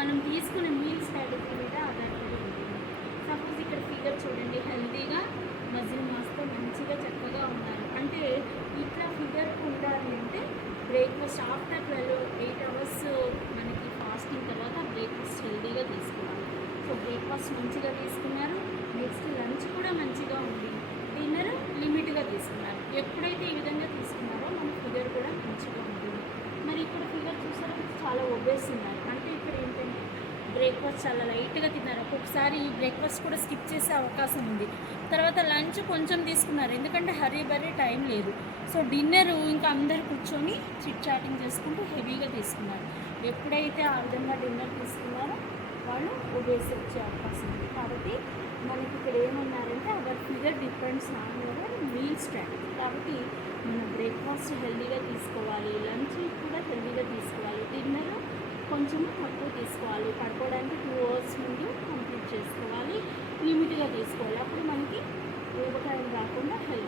మనం తీసుకునే meal strategy మీద ఆధారపడి ఉంటుంది. సపోజ్ ఇక్కడ ఫిగర్ చూడండి హెల్తీగా మజిల్ మాస్తో మంచిగా చక్కగా ఉన్నారు అంటే ఇట్లా ఫిగర్ ఉండాలి అంటే breakfast after twelve eight hours మనకి ఫాస్టింగ్ తర్వాత బ్రేక్ఫాస్ట్ హెల్తీగా తీసుకోవాలి. సో బ్రేక్ఫాస్ట్ మంచిగా తీసుకున్నారు నెక్స్ట్ లంచ్ కూడా మంచిగా ఉంది. డిన్నర్ లిమిట్గా తీసుకున్నారు. ఎప్పుడైతే ఈ విధంగా తీసుకున్నారో మన ఫిగర్ కూడా మంచిగా ఉంటుంది. మరి ఇక్కడ ఫిగర్ చూసారా? చాలా ఒబేస్ ఉన్నారు బ్రేక్ఫాస్ట్ చాలా లైట్గా తిన్నారు. ఒక్కొక్కసారి ఈ బ్రేక్ఫాస్ట్ కూడా స్కిప్ చేసే అవకాశం ఉంది. తర్వాత లంచ్ కొంచెం తీసుకున్నారు. ఎందుకంటే హరీ బరీ టైం లేదు. సో డిన్నర్ ఇంకా అందరు కూర్చొని చిట్ చాటింగ్ చేసుకుంటూ హెవీగా తీసుకున్నారు. ఎప్పుడైతే ఆ విధంగా డిన్నర్ తీసుకున్నారో వాళ్ళు ఒబేస్ వచ్చే అవకాశం ఉంది. కాబట్టి మనకి ఇక్కడ ఏమన్నారంటే our figure depends on your meal strategy. కాబట్టి మనం బ్రేక్ఫాస్ట్ హెల్దీగా తీసుకోవాలి లంచ్ కొంచెం తక్కువ తీసుకోవాలి. పడుకోవడానికి టూ అవర్స్ ముందు కంప్లీట్ చేసుకోవాలి. లిమిట్గా తీసుకోవాలి. అప్పుడు మనకి ఊబకాయం రాకుండా హెల్ప్